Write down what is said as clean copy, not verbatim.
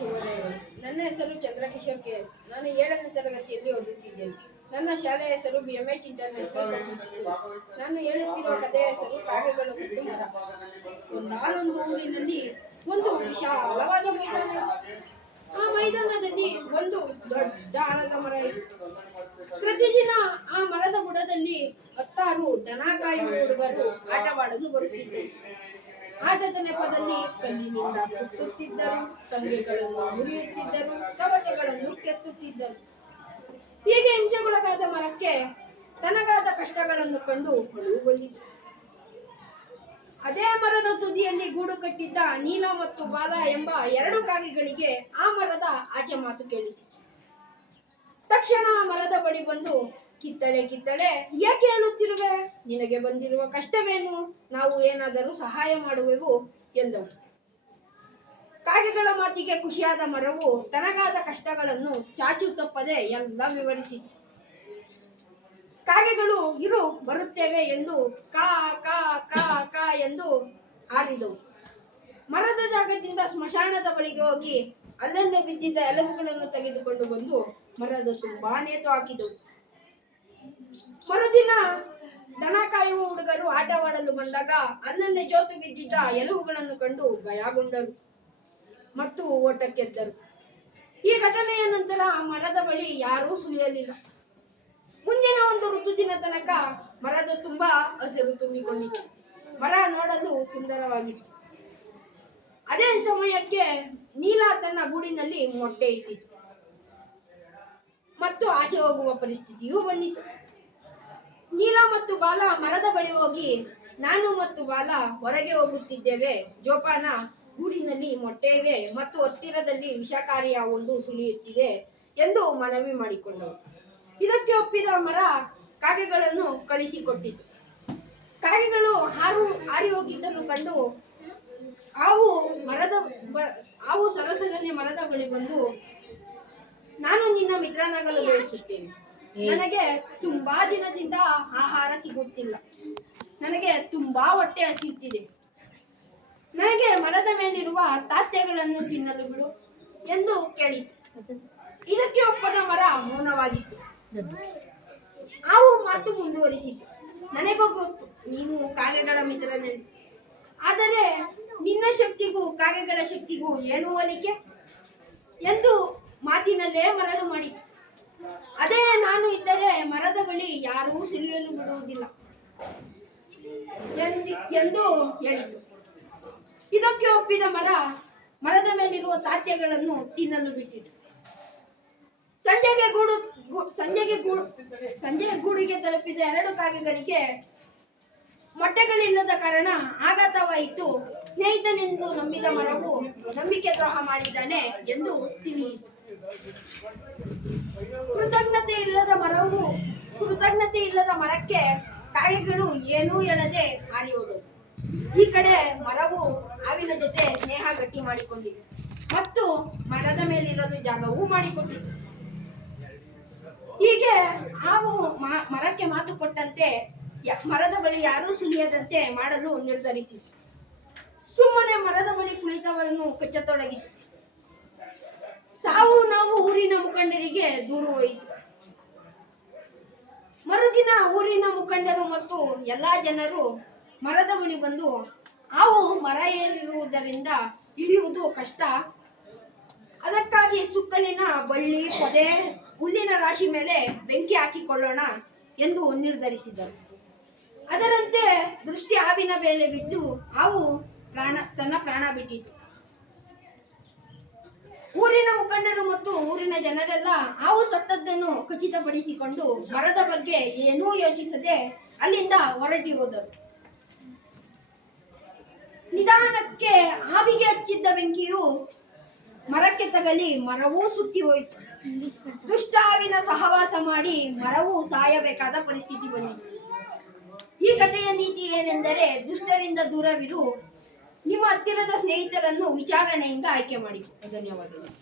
ಶುಭೋದಯಗಳು. ನನ್ನ ಹೆಸರು ಚಂದ್ರಕಿಶೋರ್ ಕೆ.ಎಸ್. ನಾನು 7ನೇ ತರಗತಿಯಲ್ಲಿ ಓದುತ್ತಿದ್ದೇನೆ. ನನ್ನ ಶಾಲೆಯ ಹೆಸರು BMH ಇಂಟರ್ನ್ಯಾಷನಲ್ ಪಬ್ಲಿಕ್ ಸ್ಕೂಲ್. ನಾನು ಹೇಳುತ್ತಿರುವ ಕಥೆಯ ಹೆಸರು ಕಾಗೆಗಳು ಮತ್ತು ಮರ. ಒಂದಾನೊಂದು ಊರಿನಲ್ಲಿ ಒಂದು ವಿಶಾಲವಾದ ಮೈದಾನ ಇತ್ತು. ಆ ಮೈದಾನದಲ್ಲಿ ಒಂದು ದೊಡ್ಡ ಆಲದ ಮರ ಇತ್ತು. ಪ್ರತಿದಿನ ಆ ಮರದ ಬುಡದಲ್ಲಿ 10 ದನ ಕಾಯುವ ಹುಡುಗರು ಆಟವಾಡಲು ಬರುತ್ತಿದ್ದರು. ಆಟದ ನೆಪದಲ್ಲಿ ಕಲ್ಲಿನಿಂದ ಕುಟ್ಟುತ್ತಿದ್ದರು, ತಂಗೆಗಳನ್ನು ಮುರಿಯುತ್ತಿದ್ದರು, ತೊಗಟೆಗಳನ್ನು ಕೆತ್ತುತ್ತಿದ್ದರು. ಹೀಗೆ ಹಿಂಸೆಗೊಳಗಾದ ಮರಕ್ಕೆ ತನಗಾದ ಕಷ್ಟಗಳನ್ನು ಕಂಡು ಅಳುವು ಬಂದಿತು. ಅದೇ ಮರದ ತುದಿಯಲ್ಲಿ ಗೂಡು ಕಟ್ಟಿದ್ದ ನೀಲ ಮತ್ತು ಬಾಲ ಎಂಬ 2 ಕಾಗೆಗಳಿಗೆ ಆ ಮರದ ಆಚೆ ಮಾತು ಕೇಳಿಸಿತು. ತಕ್ಷಣ ಆ ಮರದ ಬಳಿ ಬಂದು, ಕಿತ್ತಳೆ ಕಿತ್ತಳೆ, ಏಕೆ ಹೇಳುತ್ತಿರುವೆ? ನಿನಗೆ ಬಂದಿರುವ ಕಷ್ಟವೇನು? ನಾವು ಏನಾದರೂ ಸಹಾಯ ಮಾಡುವೆವು ಎಂದವು. ಕಾಗೆಗಳ ಮಾತಿಗೆ ಖುಷಿಯಾದ ಮರವು ತನಗಾದ ಕಷ್ಟಗಳನ್ನು ಚಾಚು ತಪ್ಪದೆ ಎಲ್ಲ ವಿವರಿಸಿತು. ಕಾಗೆಗಳು ಇರು ಬರುತ್ತೇವೆ ಎಂದು ಕಾ ಕಾ ಕಾ ಕಾ ಎಂದು ಹಾರಿದವು. ಮರದ ಜಾಗದಿಂದ ಸ್ಮಶಾನದ ಬಳಿಗೆ ಹೋಗಿ ಅಲ್ಲಲ್ಲೇ ಬಿದ್ದಿದ್ದ ಎಲುಬುಗಳನ್ನು ತೆಗೆದುಕೊಂಡು ಬಂದು ಮರದ ತುಂಬಾ ನೇತು ಹಾಕಿದವು. ಮರುದಿನ ದನ ಕಾಯುವ ಹುಡುಗರು ಆಟವಾಡಲು ಬಂದಾಗ ಅಲ್ಲಲ್ಲೇ ಜೋತು ಬಿದ್ದಿದ್ದ ಎಲುಬುಗಳನ್ನು ಕಂಡು ಭಯಗೊಂಡರು ಮತ್ತು ಓಟಕ್ಕೆದ್ದರು. ಈ ಘಟನೆಯ ನಂತರ ಮರದ ಬಳಿ ಯಾರೂ ಸುಳಿಯಲಿಲ್ಲ. ಮುಂದಿನ ಒಂದು ಋತುದಿನ ತನಕ ಮರದ ತುಂಬಾ ಹಸಿರು ತುಂಬಿಕೊಂಡಿತ್ತು. ಮರ ನೋಡಲು ಸುಂದರವಾಗಿತ್ತು. ಅದೇ ಸಮಯಕ್ಕೆ ನೀಲ ತನ್ನ ಗೂಡಿನಲ್ಲಿ ಮೊಟ್ಟೆ ಇಟ್ಟಿತು ಮತ್ತು ಆಚೆ ಹೋಗುವ ಪರಿಸ್ಥಿತಿಯೂ ಬಂದಿತು. ನೀಲ ಮತ್ತು ಬಾಲ ಮರದ ಬಳಿ ಹೋಗಿ, ನಾನು ಮತ್ತು ಬಾಲ ಹೊರಗೆ ಹೋಗುತ್ತಿದ್ದೇವೆ, ಜೋಪಾನ, ಗೂಡಿನಲ್ಲಿ ಮೊಟ್ಟೆ ಇವೆ ಮತ್ತು ಹತ್ತಿರದಲ್ಲಿ ವಿಷಕಾರಿಯ ಒಂದು ಸುಳಿಯುತ್ತಿದೆ ಎಂದು ಮನವಿ ಮಾಡಿಕೊಂಡವು. ಇದಕ್ಕೆ ಒಪ್ಪಿದ ಮರ ಕಾಗೆಗಳನ್ನು ಕಳಿಸಿಕೊಟ್ಟಿತು. ಕಾಗೆಗಳು ಹಾರಿ ಹೋಗಿದ್ದನ್ನು ಕಂಡು ಹಾವು ಸರಸರನೆ ಮರದ ಬಳಿ ಬಂದು, ನಾನು ನಿನ್ನ ಮಿತ್ರನಾಗಲು ಬಯಸುತ್ತೇನೆ. ನನಗೆ ತುಂಬಾ ದಿನದಿಂದ ಆಹಾರ ಸಿಗುತ್ತಿಲ್ಲ. ನನಗೆ ತುಂಬಾ ಹೊಟ್ಟೆ ಹಸಿಯುತ್ತಿದೆ. ನನಗೆ ಮರದ ಮೇಲಿರುವ ತಾತ್ಯಗಳನ್ನು ತಿನ್ನಲು ಬಿಡು ಎಂದು ಕೇಳಿತು. ಇದಕ್ಕೆ ಒಪ್ಪದ ಮರ ಮೌನವಾಗಿತ್ತು. ಹಾವು ಮಾತು ಮುಂದುವರಿಸಿತು. ನನಗೂ ಗೊತ್ತು ನೀನು ಕಾಗೆಗಳ ಮಿತ್ರನೆಂದು. ಆದರೆ ನಿನ್ನ ಶಕ್ತಿಗೂ ಕಾಗೆಗಳ ಶಕ್ತಿಗೂ ಏನು ಹೋಲಿಕೆ ಎಂದು ಮಾತಿನಲ್ಲೇ ಮರಳು ಮಾಡಿತು. ಅದೇ ನಾನು ಇದ್ದರೆ ಮರದ ಬಳಿ ಯಾರೂ ಸುಳಿಯಲು ಬಿಡುವುದಿಲ್ಲ ಎಂದು ಹೇಳಿತು. ಇದಕ್ಕೆ ಒಪ್ಪಿದ ಮರದ ಮೇಲಿರುವ ತಾತ್ಯಗಳನ್ನು ತಿನ್ನಲು ಬಿಟ್ಟಿತು. ಸಂಜೆಗೆ ಗೂಡಿಗೆ ತಲುಪಿದ 2 ಕಾಗೆಗಳಿಗೆ ಮೊಟ್ಟೆಗಳಿಲ್ಲದ ಕಾರಣ ಆಘಾತವಾಯಿತು. ಸ್ನೇಹಿತನೆಂದು ನಂಬಿದ ಮರವು ನಂಬಿಕೆ ದ್ರೋಹ ಮಾಡಿದ್ದಾನೆ ಎಂದು ತಿಳಿಯಿತು. ಕೃತಜ್ಞತೆ ಇಲ್ಲದ ಮರಕ್ಕೆ ಕಾಗೆಗಳು ಏನೂ ಹೇಳದೆ ಹಾರಿ ಹೋದವು. ಈ ಕಡೆ ಮರವು ಹಾವಿನ ಜೊತೆ ಸ್ನೇಹ ಗಟ್ಟಿ ಮಾಡಿಕೊಂಡಿದೆ ಮತ್ತು ಮರದ ಮೇಲಿರಲು ಜಾಗವೂ ಮಾಡಿಕೊಟ್ಟಿತು. ಹೀಗೆ ಹಾವು ಮರಕ್ಕೆ ಮಾತು ಕೊಟ್ಟಂತೆ ಮರದ ಬಳಿ ಯಾರೂ ಸುಳಿಯದಂತೆ ಮಾಡಲು ನಿರ್ಧರಿಸಿತು. ಸುಮ್ಮನೆ ಮರದ ಬಳಿ ಕುಳಿತವರನ್ನು ಕಚ್ಚತೊಡಗಿತು. ಸಾವು ನಾವು ಊರಿನ ಮುಖಂಡರಿಗೆ ದೂರು ಹೋಯಿತು. ಮರುದಿನ ಊರಿನ ಮುಖಂಡರು ಮತ್ತು ಎಲ್ಲಾ ಜನರು ಮರದ ಬಳಿ ಬಂದು, ಹಾವು ಮರ ಏರಿರುವುದರಿಂದ ಇಳಿಯುವುದು ಕಷ್ಟ, ಅದಕ್ಕಾಗಿ ಸುತ್ತಲಿನ ಬಳ್ಳಿ ಪೊದೆ ಹುಲ್ಲಿನ ರಾಶಿ ಮೇಲೆ ಬೆಂಕಿ ಹಾಕಿಕೊಳ್ಳೋಣ ಎಂದು ನಿರ್ಧರಿಸಿದರು. ಅದರಂತೆ ದೃಷ್ಟಿ ಹಾವಿನ ಮೇಲೆ ಬಿದ್ದು ಹಾವು ತನ್ನ ಪ್ರಾಣ ಬಿಟ್ಟಿತು. ಊರಿನ ಮುಖಂಡರು ಮತ್ತು ಊರಿನ ಜನರೆಲ್ಲ ಹಾವು ಸತ್ತದ್ದನ್ನು ಖಚಿತಪಡಿಸಿಕೊಂಡು ಮರದ ಬಗ್ಗೆ ಏನೂ ಯೋಚಿಸದೆ ಅಲ್ಲಿಂದ ಹೊರಟಿ ಹೋದರು. ನಿಧಾನಕ್ಕೆ ಹಾವಿಗೆ ಹಚ್ಚಿದ್ದ ಬೆಂಕಿಯು ಮರಕ್ಕೆ ತಗಲಿ ಮರವೂ ಸುಟ್ಟಿ ಹೋಯಿತು. ದುಷ್ಟ ಹಾವಿನ ಸಹವಾಸ ಮಾಡಿ ಮರವು ಸಾಯಬೇಕಾದ ಪರಿಸ್ಥಿತಿ ಬಂದಿತು. ಈ ಕಥೆಯ ನೀತಿ ಏನೆಂದರೆ, ದುಷ್ಟರಿಂದ ದೂರವಿರು, ನಿಮ್ಮ ಹತ್ತಿರದ ಸ್ನೇಹಿತರನ್ನು ವಿಚಾರಣೆಯಿಂದ ಆಯ್ಕೆ ಮಾಡಿ. ಧನ್ಯವಾದಗಳು.